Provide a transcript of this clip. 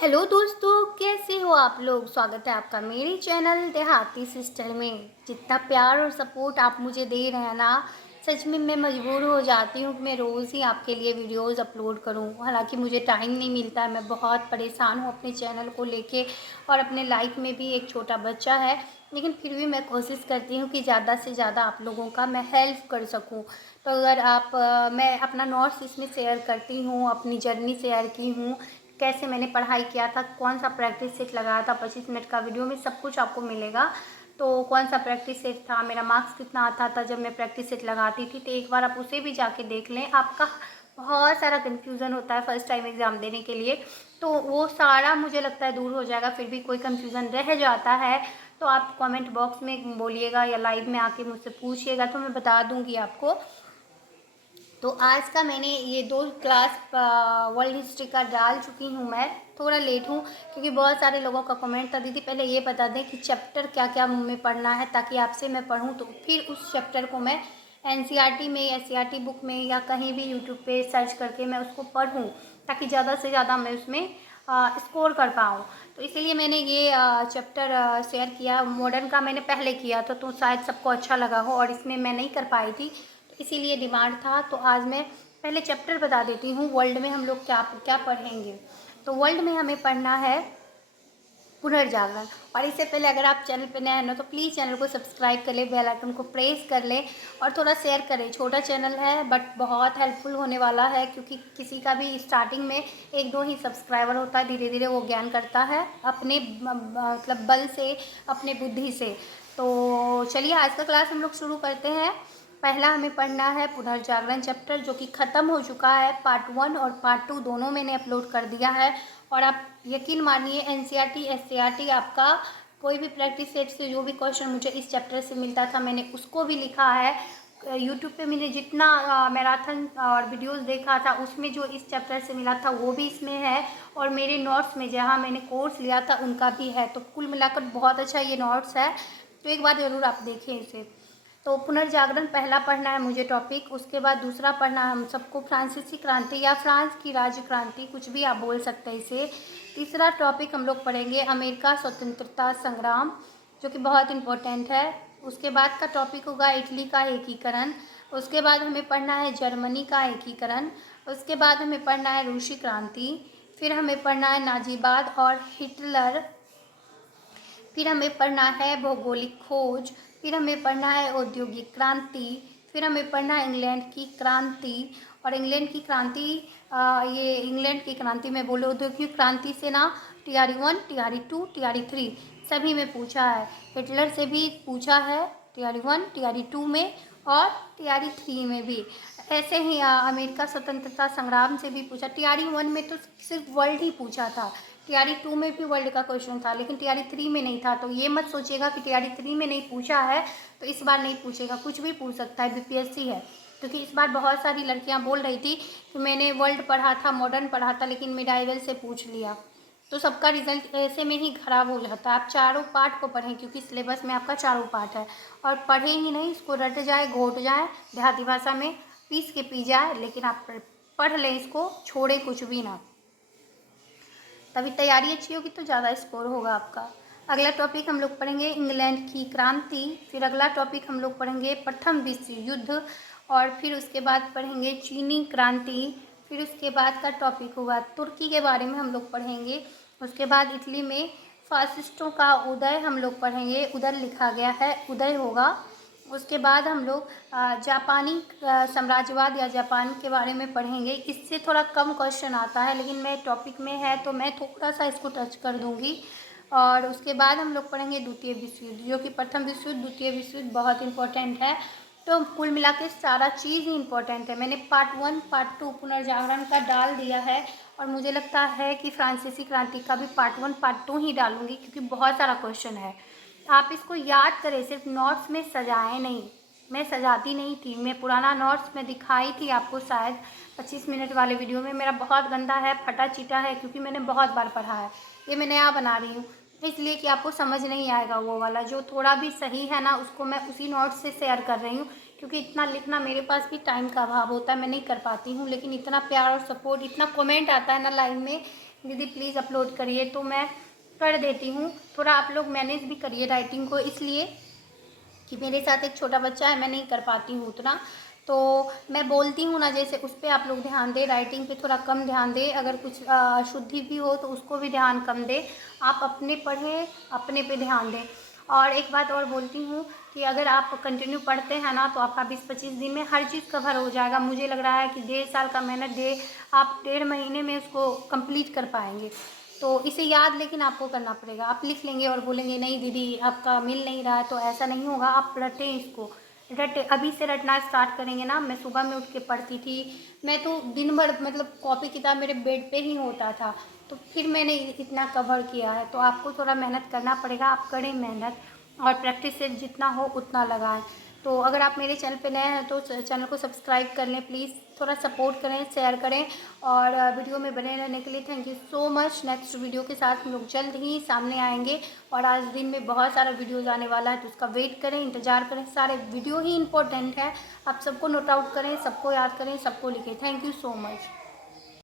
Hello दोस्तों, कैसे हो आप लोग। स्वागत है आपका मेरे चैनल देहाती सिस्टर में। जितना प्यार और सपोर्ट आप मुझे दे रहे हैं ना, सच में मैं मजबूर हो जाती हूँ कि मैं रोज़ ही आपके लिए वीडियोस अपलोड करूँ। हालांकि मुझे टाइम नहीं मिलता है, मैं बहुत परेशान हूँ अपने चैनल को लेके और अपने लाइफ में भी एक छोटा बच्चा है। लेकिन फिर भी मैं कोशिश करती हूँ कि ज़्यादा से ज़्यादा आप लोगों का मैं हेल्प कर सकूँ। तो अगर आप मैं अपना नोट्स इसमें शेयर करती हूँ, अपनी जर्नी शेयर की हूँ, कैसे मैंने पढ़ाई किया था, कौन सा प्रैक्टिस सेट लगाया था। 25 मिनट का वीडियो में सब कुछ आपको मिलेगा। तो कौन सा प्रैक्टिस सेट था, मेरा मार्क्स कितना आता था जब मैं प्रैक्टिस सेट लगाती थी, तो एक बार आप उसे भी जाके देख लें। आपका बहुत सारा कन्फ्यूज़न होता है फर्स्ट टाइम एग्ज़ाम देने के लिए, तो वो सारा मुझे लगता है दूर हो जाएगा। फिर भी कोई कन्फ्यूज़न रह जाता है तो आप कमेंट बॉक्स में बोलिएगा या लाइव में आके मुझसे पूछिएगा, तो मैं बता दूँगी आपको। तो आज का मैंने ये 2 क्लास वर्ल्ड हिस्ट्री का डाल चुकी हूँ। मैं थोड़ा लेट हूँ क्योंकि बहुत सारे लोगों का कमेंट था, दीदी पहले ये बता दें कि चैप्टर क्या क्या में पढ़ना है, ताकि आपसे मैं पढ़ूँ तो फिर उस चैप्टर को मैं एनसीईआरटी में या सीईआरटी बुक में या कहीं भी यूट्यूब पे सर्च करके मैं उसको पढ़ूँ, ताकि ज़्यादा से ज़्यादा मैं उसमें स्कोर कर पाऊँ। तो इसीलिए मैंने ये चैप्टर शेयर किया। मॉडर्न का मैंने पहले किया था तो शायद सबको अच्छा लगा हो, और इसमें मैं नहीं कर पाई थी तो इसीलिए डिमांड था। तो आज मैं पहले चैप्टर बता देती हूँ, वर्ल्ड में हम लोग क्या क्या पढ़ेंगे। तो वर्ल्ड में हमें पढ़ना है पुनर्जागरण। और इससे पहले अगर आप चैनल पर नए हैं ना, तो प्लीज़ चैनल को सब्सक्राइब कर ले, बेल आइकन को प्रेस कर ले और थोड़ा शेयर करें। छोटा चैनल है बट बहुत हेल्पफुल होने वाला है, क्योंकि किसी का भी स्टार्टिंग में 1-2 ही सब्सक्राइबर होता है, धीरे धीरे वो ज्ञान करता है अपने मतलब बल से, अपने बुद्धि से। तो चलिए आज का क्लास हम लोग शुरू करते हैं। पहला हमें पढ़ना है पुनर्जागरण चैप्टर, जो कि ख़त्म हो चुका है। पार्ट 1 और पार्ट 2 दोनों मैंने अपलोड कर दिया है। और आप यकीन मानिए एनसीईआरटी एससीईआरटी आपका कोई भी प्रैक्टिस सेट से जो भी क्वेश्चन मुझे इस चैप्टर से मिलता था, मैंने उसको भी लिखा है। यूट्यूब पे मैंने जितना मैराथन और वीडियोस देखा था, उसमें जो इस चैप्टर से मिला था वो भी इसमें है। और मेरे नोट्स में जहाँ मैंने कोर्स लिया था उनका भी है। तो कुल मिलाकर बहुत अच्छा ये नोट्स है, तो एक बार ज़रूर आप देखें इसे। तो पुनर्जागरण पहला पढ़ना है मुझे टॉपिक। उसके बाद दूसरा पढ़ना है हम सबको फ्रांसीसी क्रांति या फ्रांस की राज्य क्रांति, कुछ भी आप बोल सकते हैं इसे। तीसरा टॉपिक हम लोग पढ़ेंगे अमेरिका स्वतंत्रता संग्राम, जो कि बहुत इम्पोर्टेंट है। उसके बाद का टॉपिक होगा इटली का एकीकरण। उसके बाद हमें पढ़ना है जर्मनी का एकीकरण। उसके बाद हमें पढ़ना है रूसी क्रांति। फिर हमें पढ़ना है नाजीवाद और हिटलर। फिर हमें पढ़ना है भौगोलिक खोज। फिर हमें पढ़ना है औद्योगिक क्रांति। फिर हमें पढ़ना है इंग्लैंड की क्रांति। और इंग्लैंड की क्रांति ये इंग्लैंड की क्रांति में बोले औद्योगिक क्रांति से ना टीआरई 1, टीआरई 2, टीआरई 3 सभी में पूछा है। हिटलर से भी पूछा है टीआरई 1, टीआरई 2 में और टीआरई 3 में भी। ऐसे ही अमेरिका स्वतंत्रता संग्राम से भी पूछा। टीआरई 1 में तो सिर्फ वर्ल्ड ही पूछा था, टीआरई 2 में भी वर्ल्ड का क्वेश्चन था, लेकिन टीआरई 3 में नहीं था। तो ये मत सोचिएगा कि टीआरई 3 में नहीं पूछा है तो इस बार नहीं पूछेगा, कुछ भी पूछ सकता है, बीपीएससी है। क्योंकि इस बार बहुत सारी लड़कियां बोल रही थी कि मैंने वर्ल्ड पढ़ा था, मॉडर्न पढ़ा था, लेकिन मिडाइवल से पूछ लिया। तो सबका रिजल्ट ऐसे में ही खराब हो जाता है। आप चारों पार्ट को पढ़ें, क्योंकि सिलेबस में आपका चारों पार्ट है। और पढ़ें ही नहीं, इसको रट जाए, घोट जाए, देहाती भाषा में पीस के पी जाए, लेकिन आप पढ़ लें इसको, छोड़े कुछ भी ना। तभी तैयारी अच्छी होगी तो ज़्यादा स्कोर होगा आपका। अगला टॉपिक हम लोग पढ़ेंगे इंग्लैंड की क्रांति। फिर अगला टॉपिक हम लोग पढ़ेंगे प्रथम विश्व युद्ध। और फिर उसके बाद पढ़ेंगे चीनी क्रांति। फिर उसके बाद का टॉपिक होगा तुर्की के बारे में हम लोग पढ़ेंगे। उसके बाद इटली में फासिस्टों का उदय हम लोग पढ़ेंगे। उदय लिखा गया है, उदय होगा। उसके बाद हम लोग जापानी साम्राज्यवाद या जापान के बारे में पढ़ेंगे। इससे थोड़ा कम क्वेश्चन आता है, लेकिन मैं टॉपिक में है तो मैं थोड़ा सा इसको टच कर दूंगी। और उसके बाद हम लोग पढ़ेंगे द्वितीय विश्व युद्ध, जो कि प्रथम विश्व युद्ध, द्वितीय विश्व युद्ध बहुत इंपॉर्टेंट है। तो कुल मिला के सारा चीज़ ही इंपॉर्टेंट है। मैंने पार्ट 1 पार्ट 2 पुनर्जागरण का डाल दिया है, और मुझे लगता है कि फ्रांसीसी क्रांति का भी पार्ट 1 पार्ट 2 ही डालूंगी, क्योंकि बहुत सारा क्वेश्चन है। आप इसको याद करें, सिर्फ नोट्स में सजाएं नहीं। मैं सजाती नहीं थी, मैं पुराना नोट्स में दिखाई थी आपको शायद 25 मिनट वाले वीडियो में। मेरा बहुत गंदा है, फटा चिटा है, क्योंकि मैंने बहुत बार पढ़ा है। ये मैं नया बना रही हूँ, इसलिए कि आपको समझ नहीं आएगा। वो वाला जो थोड़ा भी सही है ना, उसको मैं उसी नोट्स से शेयर कर रही हूँ, क्योंकि इतना लिखना मेरे पास भी टाइम का अभाव होता है, मैं नहीं कर पाती हूँ। लेकिन इतना प्यार और सपोर्ट, इतना कमेंट आता है ना लाइव में, दीदी प्लीज़ अपलोड करिए, तो मैं कर देती हूँ। थोड़ा आप लोग मैनेज भी करिए राइटिंग को, इसलिए कि मेरे साथ एक छोटा बच्चा है, मैं नहीं कर पाती हूँ उतना। तो मैं बोलती हूँ ना, जैसे उस पर आप लोग ध्यान दें, राइटिंग पे थोड़ा कम ध्यान दें। अगर कुछ अशुद्धि भी हो तो उसको भी ध्यान कम दें। आप अपने पढ़ें, अपने पे ध्यान दें। और एक बात और बोलती हूँ कि अगर आप कंटिन्यू पढ़ते हैं ना, तो आपका 20-25 दिन में हर चीज़ कवर हो जाएगा। मुझे लग रहा है कि 1.5 साल का मेहनत आप 1.5 महीने में उसको कंप्लीट कर पाएंगे। तो इसे याद लेकिन आपको करना पड़ेगा। आप लिख लेंगे और बोलेंगे नहीं दीदी आपका मिल नहीं रहा है, तो ऐसा नहीं होगा। आप रटें इसको, रटे अभी से रटना स्टार्ट करेंगे ना। मैं सुबह में उठ के पढ़ती थी, मैं तो दिन भर मतलब कॉपी किताब मेरे बेड पे ही होता था, तो फिर मैंने इतना कवर किया है। तो आपको थोड़ा मेहनत करना पड़ेगा, आप करें मेहनत और प्रैक्टिस से जितना हो उतना लगाएं। तो अगर आप मेरे चैनल पे नए हैं तो चैनल को सब्सक्राइब कर लें प्लीज़, थोड़ा सपोर्ट करें, शेयर करें। और वीडियो में बने रहने के लिए thank you so much. Next video के साथ हम लोग जल्द ही सामने आएंगे, और आज दिन में बहुत सारा वीडियोज़ आने वाला है, तो उसका वेट करें, इंतज़ार करें। सारे वीडियो ही इंपॉर्टेंट है, आप सबको नोट आउट करें, सबको याद करें, सबको लिखें। Thank you so much.